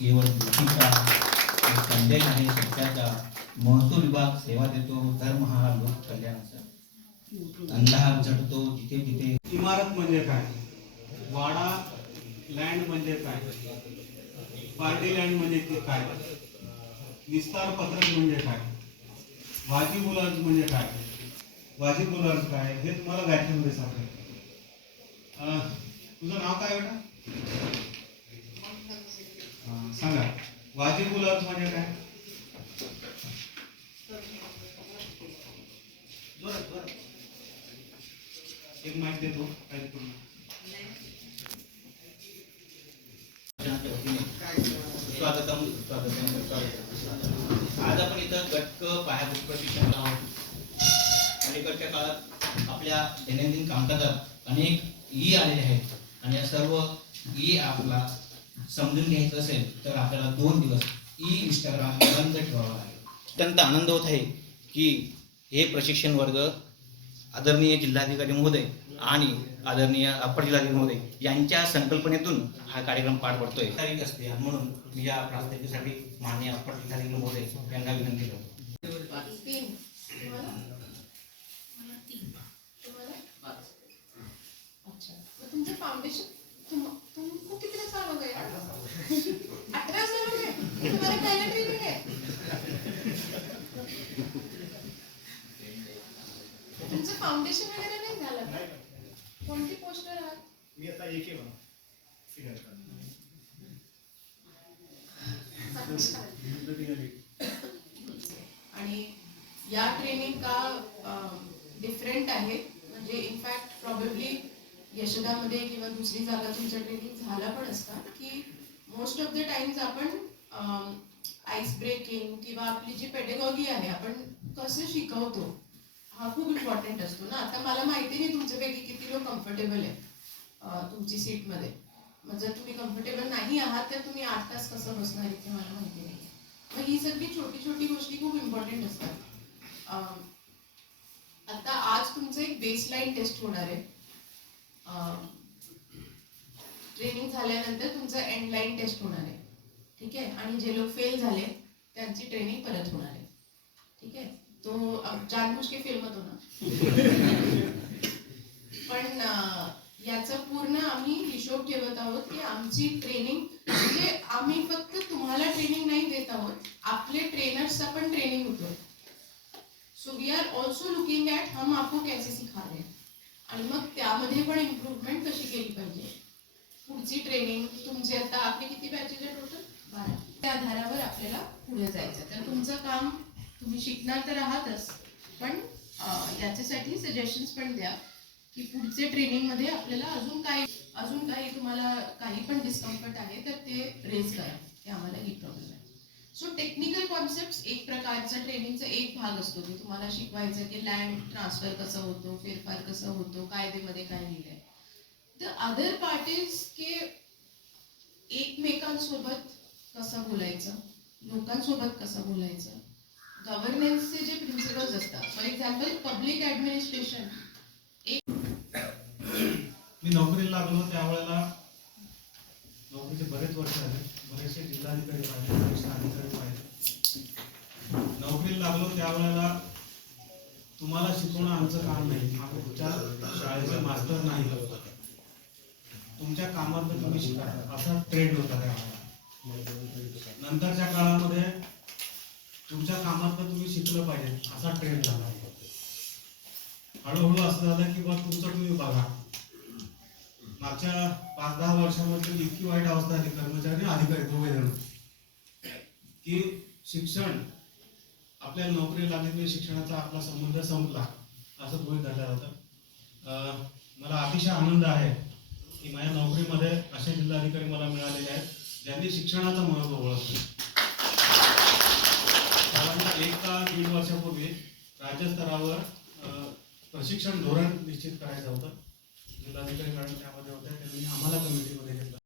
केवळ वृत्तीचा संदेश आहे. सत्याचा महसूल विभाग सेवा देतो धर्म हा लोक कल्याणाचा अंधार झटतो जिथे तिथे इमारत म्हणजे काय? वाडा लँड म्हणजे काय? पार्टी लँड म्हणजे ते काय? विस्तार पत्रक म्हणजे काय? वाजी मुलांज म्हणजे काय? वाजी मुलांज काय? हे तुम्हाला व्याख्यामध्ये सांगेल तुझं नाव काय बेटा? वाजिब मुलाज म्हणजे काय? जोरात जोरात. एक माहिती देतो काय करू स्वागतम स्वागतम स्वागतम. आज आपण इथं गटक पायाभूत प्रशिक्षण आहोत. अलीकडच्या काळात आपल्या दैनंदिन कामकाजात अनेक ई आलेले आहेत. आणि या सर्व ई आपला समजून घ्यायचं असेल तर आपल्याला दोन दिवस ई इंस्टाग्राम बंद ठेवावा लागेल. अत्यंत आनंद होत आहे की हे प्रशिक्षण वर्ग आदरणीय जिल्हाधिकारी महोदय आणि आदरणीय अप्पर जिल्हाधिकारी महोदय यांच्या संकल्पनेतून हा कार्यक्रम पार पडतोय. तारीख असते म्हणून मी या प्रास्ताविकेसाठी माननीय अप्पर जिल्हाधिकारी महोदय यांना विनंती करतो तीन तुम्हाला मला तीन तुम्हाला पाच अच्छा मग तुमचं फाउंडेशन तुम तुमको कितने साल हो गए अठारह साल हो गए तुम्हारा पहला ट्रेनिंग है तुमचं फाउंडेशन वगैरे नाही झालं कोणती पोस्टर आहात मी आता एक आणि या ट्रेनिंग का डिफरंट आहे म्हणजे इनफॅक्ट प्रॉबेबली यशोदामध्ये किंवा दुसरी जागा तुमच्या ट्रेनिंग झालं पण असतं की मोस्ट ऑफ द टाइम्स आपण आईस ब्रेकिंग किंवा आपली जी पेडेगॉगी आहे आपण कसं शिकवतो हा खूप इम्पॉर्टंट असतो ना. आता मला माहिती नाही तुमच्यापैकी किती लोक कम्फर्टेबल आहे तुमची सीटमध्ये मग म्हणजे जर तुम्ही कम्फर्टेबल नाही आहात तर तुम्ही आठ तास कसं बसणार इथे मला माहिती नाही मग ही सगळी छोटी छोटी गोष्टी खूप इम्पॉर्टंट असतात. आता आज तुमचं एक बेसलाईन टेस्ट होणार आहे. ट्रेनिंग झाल्यानंतर तुमचं एंड लाईन टेस्ट होणार आहे. ठीक आहे? आणि जे लोक फेल झाले त्यांची ट्रेनिंग परत होणार आहे. ठीक आहे? तो अब के फेल होतो ना? पण याचा पूर्ण आम्ही हिशोब ठेवत आहोत की आमची ट्रेनिंग म्हणजे आम्ही फक्त तुम्हाला ट्रेनिंग नाही देत आहोत आपले ट्रेनर्सचा पण ट्रेनिंग होतो so we are also looking at हम आपको कैसे सिखा रहे आणि मग त्यामध्ये पण इम्प्रूव्हमेंट कशी केली पाहिजे? पुढची ट्रेनिंग तुमची आता आपली किती बॅचेस आहे टोटल बारा. त्या आधारावर आपल्याला पुढे जायचं तर तुमचं काम तुम्ही शिकणार तर आहातच पण याच्यासाठी सजेशन्स पण द्या की पुढचे ट्रेनिंगमध्ये आपल्याला अजून काही अजून काही तुम्हाला काही पण डिस्कम्फर्ट आहे तर ते रेज करा. की आम्हाला ही प्रॉब्लेम आहे. सो टेक्निकल कॉन्सेप्ट एक प्रकारचा ट्रेनिंगचा एक भाग असतो. की तुम्हाला शिकवायचं की लँड ट्रान्सफर कसं होतो फेरफार कसं होतो कायदेमध्ये काय लिहिलंय. द अदर पार्ट इज की एकमेकांसोबत कसं बोलायचं? लोकांसोबत कसं बोलायचं? गव्हर्नन्सचे जे प्रिन्सिपल्स असतात. फॉर एक्झाम्पल पब्लिक ॲडमिनिस्ट्रेशन मी नोकरीला लागलो त्यावेळेला नोकरीचे बरेच वर्ष झाले. बरेचसे जिल्हाधिकारी पाहिले वरिष्ठ अधिकारी पाहिले. नोकरीला लागलो त्यावेळेला तुम्हाला शिकवणं आमचं काम नाही. शाळेचे मास्टर नाही. तुमच्या कामात तुम्ही शिका असा ट्रेंड होता त्या नंतरच्या काळामध्ये तुमच्या कामात तुम्ही शिकलं पाहिजे. असा ट्रेंड झाला. हळूहळू असं झालं की बा तुमचं तुम्ही बघा. मागच्या पाच दहा वर्षामध्ये इतकी वाईट अवस्था आली. कर्मचारी अधिकारी दोघे जण. की शिक्षण आपल्या नोकरी लागली शिक्षणाचा आपला संबंध संपला. असं गृहित धरलं जातं मला अतिशय आनंद आहे. की माझ्या नोकरीमध्ये असे जिल्हाधिकारी मला मिळालेले आहेत ज्यांनी शिक्षणाचं महत्त्व ओळखलं. साधारणतः एक का दीड वर्षापूर्वी राज्यस्तरावर प्रशिक्षण धोरण निश्चित करायचं होतं. जिल्हाधिकारी मॅडम त्यामध्ये होत्या त्यांनी आम्हाला कमिटीमध्ये घेतलं.